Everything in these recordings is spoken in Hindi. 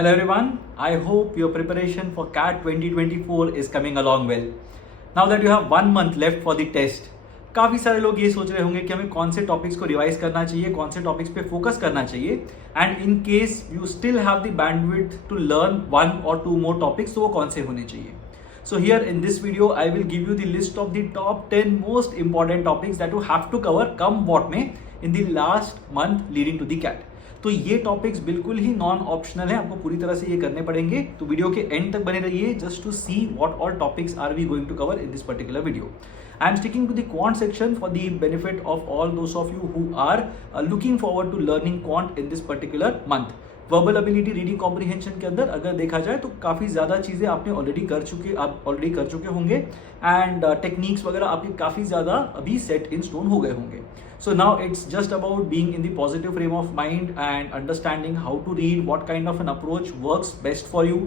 Hello everyone, I hope your preparation for CAT 2024 is coming along well. Now that you have 1 month left for the test, काफ़ी सारे लोग ये सोच रहे होंगे कि हमें कौन से टॉपिक्स को रिवाइज करना चाहिए, कौन से टॉपिक्स पे फोकस करना चाहिए and in case you still have the bandwidth to learn 1 or 2 more topics तो वो कौन से होने चाहिए. So here in this video I will give you the list of the top 10 most important topics that you have to cover come what may in the last month leading to the CAT. तो ये टॉपिक्स बिल्कुल ही नॉन ऑप्शनल है, आपको पूरी तरह से ये करने पड़ेंगे. तो वीडियो के एंड तक बने रहिए just to see what all topics are we going to cover in this particular video. I am sticking to the quant section for the benefit of all those of you who are looking forward to learning quant in this particular month. Verbal ability reading comprehension के अंदर अगर देखा जाए तो काफ़ी ज़्यादा चीज़ें आप ऑलरेडी कर चुके होंगे एंड टेक्निक्स वगैरह आपके काफ़ी ज़्यादा अभी सेट इन स्टोन हो गए होंगे. So now it's just about being in the positive frame of mind and understanding how to read, what kind of an approach works best for you.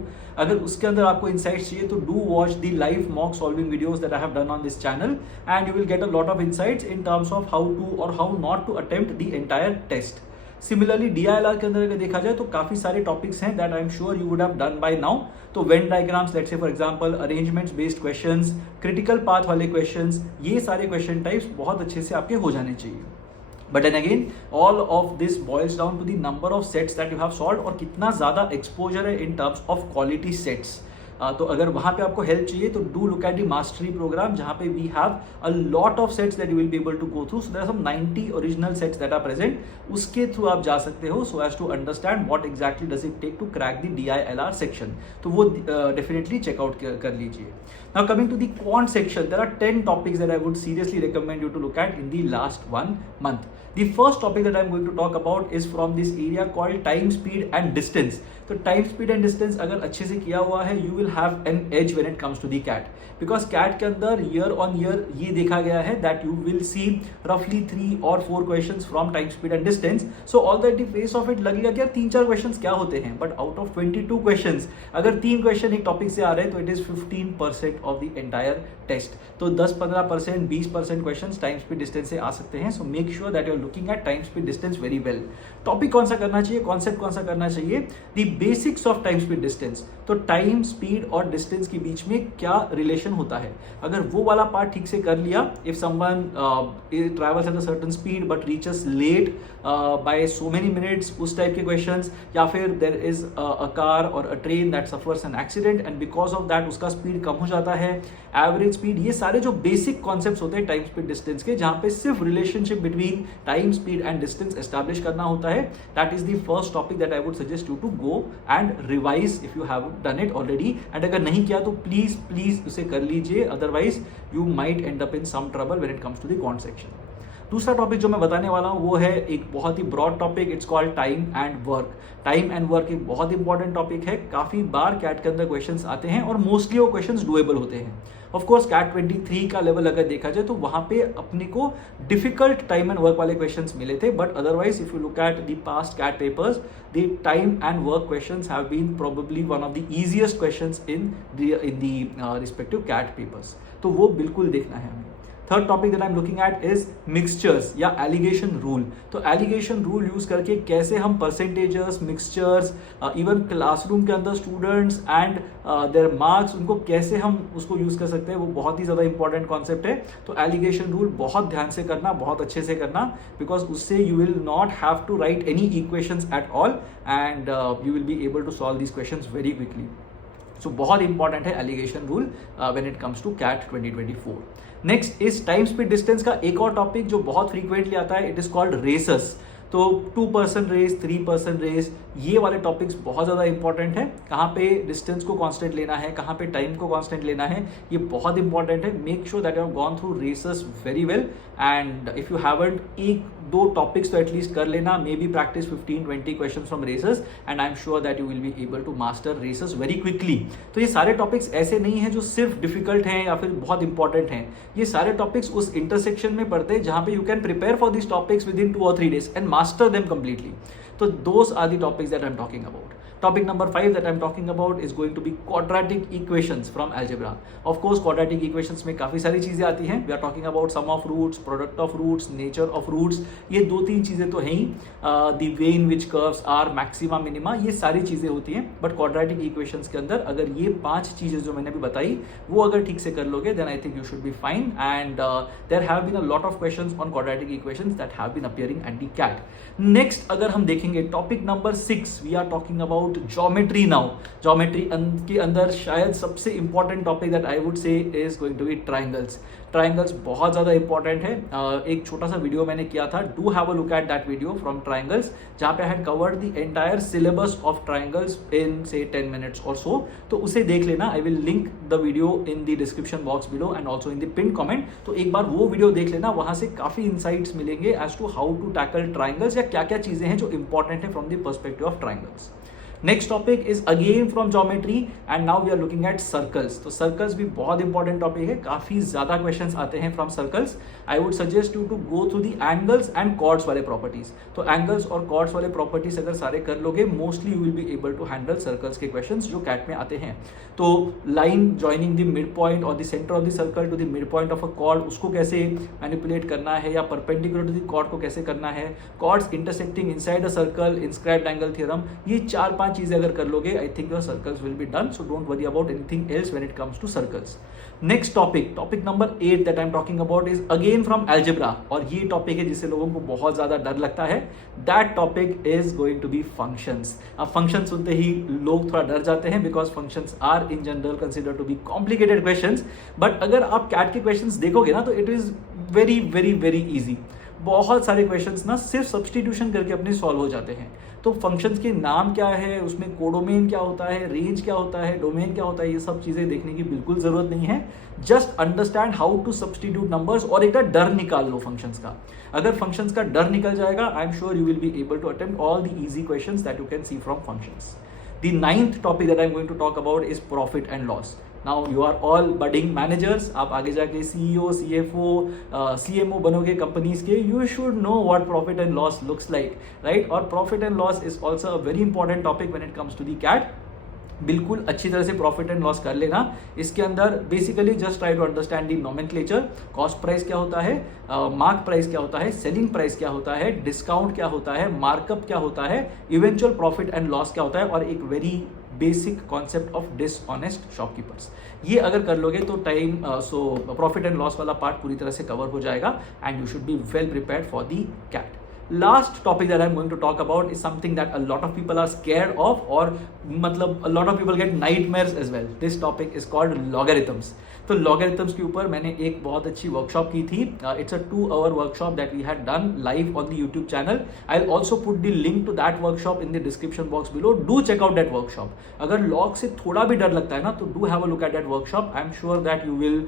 अगर उसके अंदर आपको insights चाहिए तो do watch the live mock solving videos that I have done on this channel and you will get a lot of insights in terms of how to or how not to attempt the entire test. Similarly DILR के अंदर अगर देखा जाए तो काफ़ी सारे टॉपिक्स हैं that I am sure you would have done by now. तो Venn diagrams, let's say for example arrangements based questions, critical path वाले क्वेश्चंस, ये सारे क्वेश्चन टाइप्स बहुत अच्छे से आपके हो जाने चाहिए. But then again all of this boils down to the number of sets that you have solved और कितना ज़्यादा एक्सपोजर है in terms of quality sets. तो अगर वहाँ पे आपको हेल्प चाहिए तो do look at the mastery programme जहाँ पे we have a lot of sets that you will be able to go through. So there are some 90 original sets that are present. उसके थ्रू आप जा सकते हो so as to understand what exactly does it take to crack the DILR section. तो वो डेफिनेटली चेकआउट कर लीजिए. Now coming to the quant section, there are 10 topics that I would seriously recommend you to look at in the last 1 month. The first topic that I am going to talk about is from this area called time, speed and distance. तो time, speed and distance अगर अच्छे से किया हुआ है you will have an edge when it comes to the CAT. Because CAT के अंदर year on year ये देखा गया है that you will see roughly 3 or 4 questions from time, speed and distance. So all that the face of it लगेगा कि यार 3-4 questions क्या होते हैं, but out of 22 questions अगर 3 question एक टॉपिक से आ रहे हैं तो it is 15% of the entire test. तो 10-15%, 20% questions time, speed, distance से आ सकते हैं. So make sure that you are looking at time, speed, distance very well. Topic कौन सा करना चाहिए, कॉन्सेप्ट कौन सा करना चाहिए, the basics of time, speed, distance. तो टाइम, स्पीड और डिस्टेंस के बीच में क्या रिलेशन होता है, अगर वो वाला पार्ट ठीक से कर लिया, if someone travels at a certain speed but reaches late by so many minutes, उस टाइप के क्वेश्चंस, या फिर देयर इज अ कार और a train that suffers an accident and because of that उसका स्पीड कम हो जाता है, एवरेज स्पीड, ये सारे जो बेसिक कॉन्सेप्ट्स होते हैं टाइम, स्पीड, डिस्टेंस के, जहां पे सिर्फ relationship between time, speed and distance establish करना होता है, that is the first topic that I would suggest you to go and revise if you have done it already. And अगर नहीं किया तो प्लीज उसे कर लीजिए, otherwise you might end up in some trouble when it comes to the quant section. दूसरा टॉपिक जो मैं बताने वाला हूँ वो है एक बहुत ही broad topic, it's called time and work. Time and work एक बहुत इंपॉर्टेंट टॉपिक है, काफी बार कैट के अंदर क्वेश्चंस आते हैं और मोस्टली वो क्वेश्चंस डुएबल होते हैं. ऑफ कोर्स कैट 23 का लेवल अगर देखा जाए तो वहां पे अपने को डिफिकल्ट टाइम एंड वर्क वाले क्वेश्चंस मिले थे, but otherwise if you look at the past CAT papers, the time and work questions have been probably one of the easiest questions in the respective CAT papers. तो वो बिल्कुल देखना है हमें. Third topic that I am looking at is mixtures या एलिगेशन रूल. तो एलिगेशन रूल यूज करके कैसे हम परसेंटेजेस, मिक्सचर्स, इवन क्लासरूम के अंदर स्टूडेंट्स एंड देयर मार्क्स, उनको कैसे हम उसको यूज कर सकते हैं, वो बहुत ही ज्यादा इंपॉर्टेंट कॉन्सेप्ट है. तो एलिगेशन रूल बहुत ध्यान से करना, बहुत अच्छे से करना, बिकॉज उससे you will not have to write any equations at all and you will be able to solve these questions very quickly. So बहुत इंपॉर्टेंट है alligation rule when it comes to CAT 2024. Next is time, speed, distance का एक और टॉपिक जो बहुत फ्रीक्वेंटली आता है, इट इज कॉल्ड रेसेस. तो 2% रेस, 3% रेस, ये वाले टॉपिक्स बहुत ज़्यादा इंपॉर्टेंट है. कहाँ पे डिस्टेंस को कांस्टेंट लेना है, कहाँ पे टाइम को कांस्टेंट लेना है, ये बहुत इंपॉर्टेंट है. Make sure that you have gone through races very well and if you haven't, 1-2 topics तो एटलीस्ट कर लेना, maybe practice 15-20 question from races and I am sure that you will be able to master races very quickly. तो ये सारे टॉपिक्स ऐसे नहीं है जो सिर्फ डिफिकल्ट हैं या फिर बहुत इंपॉर्टेंट हैं. ये सारे टॉपिक्स उस इंटरसेक्शन में पड़ते हैं जहाँ पे you can prepare for this topics with in 2 or 3 days and master them completely. So those are the topics that I'm talking about. Topic number 5 that I'm talking about is going to be quadratic equations from algebra. Of course, quadratic equations में काफी सारी चीजें आती हैं. We are talking about sum of roots, product of roots, nature of roots. ये 2-3 चीजें तो हैं ही. The way in which curves are maxima, minima, ये सारी चीजें होती हैं. But quadratic equations के अंदर अगर ये 5 चीजें जो मैंने अभी बताई वो अगर ठीक से कर लोगे, then I think you should be fine. And there have been a lot of questions on quadratic equations that have been appearing at the CAT. Next, अगर हम देखेंगे topic number 6, we are talking about geometry now. Geometry के अंदर शायद सबसे important topic that I would say is going to be triangles. Triangles बहुत ज़्यादा इंपॉर्टेंट है. एक छोटा सा वीडियो मैंने किया था, do have a look at that video from triangles, जहाँ पे I had covered the entire syllabus of triangles इन से 10 मिनट्स और सो. तो उसे देख लेना. I will link the video in the description box below and also in the pin comment. तो एक बार वो वीडियो देख लेना, वहाँ से काफ़ी इंसाइट्स मिलेंगे as to how to tackle triangles, या क्या क्या चीज़ें हैं जो इंपॉर्टेंट है from the perspective of triangles. Next topic is again from geometry and now we are looking at circles. तो सर्कल्स भी बहुत इंपॉर्टेंट टॉपिक है. काफी ज्यादा क्वेश्चंस आते हैं from circles. I would suggest you to go through the angles and chords वाले प्रॉपर्टीज. तो एंगल्स और कॉर्ड्स वाले प्रॉपर्टीज अगर सारे कर लोगे, mostly you will be able to handle circles के क्वेश्चंस जो कैट में आते हैं. तो line joining the mid point और the centre of the circle to the mid point of a chord, उसको कैसे मैनिपुलेट करना है, या परपेंडिकुलर टू द कॉर्ड को कैसे करना है, chords intersecting inside a circle, inscribed angle theorem, ये 4-5 चीजें अगर कर लोगे, I think your circles will be done. So don't worry about anything else when it comes to circles. Next topic number 8 that I'm talking about is again from algebra. और ये टॉपिक है जिससे लोगों को बहुत ज्यादा डर लगता है. That topic is going to be functions. अब functions सुनते ही लोग थोड़ा डर जाते हैं because functions are in general considered to be complicated questions. But अगर आप CAT के questions देखोगे ना, तो it is very very very easy. बहुत सारे क्वेश्चंस ना सिर्फ सब्स्टिट्यूशन करके अपने सॉल्व हो जाते हैं. तो फंक्शंस के नाम क्या है, उसमें कोडोमेन क्या होता है, रेंज क्या होता है, डोमेन क्या होता है, ये सब चीजें देखने की बिल्कुल जरूरत नहीं है. Just understand how to substitute numbers और एक डर निकाल लो फंक्शंस का. अगर फंक्शंस का डर निकल जाएगा, I am sure you will be able to attempt all the easy questions that you can see from functions. The 9th topic that I'm going to talk about is profit and loss. Now you are all budding managers. आप आगे जाके CEO, CFO, CMO बनोगे कंपनीज के. You should know what profit and loss looks like, right? और profit and loss is also a very important topic when it comes to the CAT. बिल्कुल अच्छी तरह से प्रॉफिट एंड लॉस कर लेना. इसके अंदर basically just try to understand the nomenclature. Cost price क्या होता है, मार्क प्राइस क्या होता है, सेलिंग प्राइस क्या होता है, डिस्काउंट क्या होता है, मार्कअप क्या होता है, इवेंचुअल प्रॉफिट एंड लॉस क्या होता है, और एक very basic concept of dishonest shopkeepers. ये अगर कर लोगे तो टाइम प्रॉफिट एंड लॉस वाला पार्ट पूरी तरह से कवर हो जाएगा and you should be well prepared for the CAT. Last topic that I'm going to talk about is something that a lot of people are scared of, और मतलब a lot of people get nightmares as well. This topic is called logarithms. तो logarithms के ऊपर मैंने एक बहुत अच्छी वर्कशॉप की थी. It's a 2-hour workshop that we had done live on the YouTube channel. I'll also put the link to that workshop in the description box below. Do check out that workshop. अगर log से थोड़ा भी डर लगता है ना, तो do have a look at that workshop. I'm sure that you will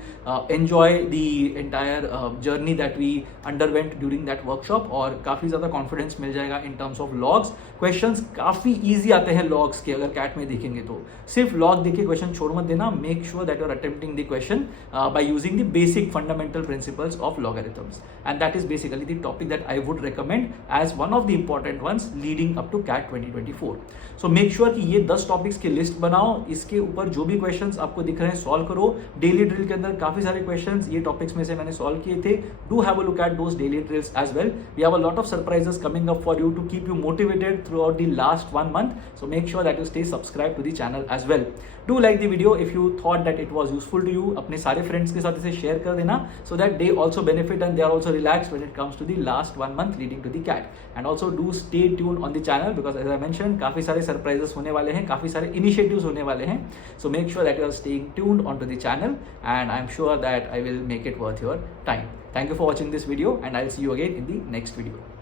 enjoy the entire journey that we underwent during that workshop. और काफी ज्यादा कॉन्फिडेंस मिल जाएगा इन टर्म्स ऑफ लॉग्स. क्वेश्चंस काफी इजी आते हैं लॉग्स के, अगर कैट में देखेंगे तो. सिर्फ लॉग देख के क्वेश्चन छोड़ मत देना. Make sure that you are attempting the question by using the basic fundamental principles of logarithms, and that is basically the topic that I would recommend as one of the important ones leading up to CAT 2024. So make sure कि ये 10 टॉपिक्स की लिस्ट बनाओ. इसके ऊपर जो भी क्वेश्चंस आपको दिख रहे हैं सॉल्व करो. डेली ड्रिल के अंदर काफी सारे क्वेश्चंस ये टॉपिक्स में से मैंने सॉल्व किए थे. Do have a look at those daily drills as well. We have a lot of surprises coming up for you to keep you motivated throughout the last 1 month. So make sure that you stay subscribed to the channel as well. Do like the video if you thought that it was useful to you. अपने सारे friends के साथ इसे share कर देना so that they also benefit and they are also relaxed when it comes to the last 1 month leading to the CAT. And also do stay tuned on the channel because as I mentioned काफी सारे surprises होने वाले हैं, काफी सारे initiatives होने वाले हैं. So make sure that you are staying tuned onto the channel and I'm sure that I will make it worth your time. Thank you for watching this video and I'll see you again in the next video.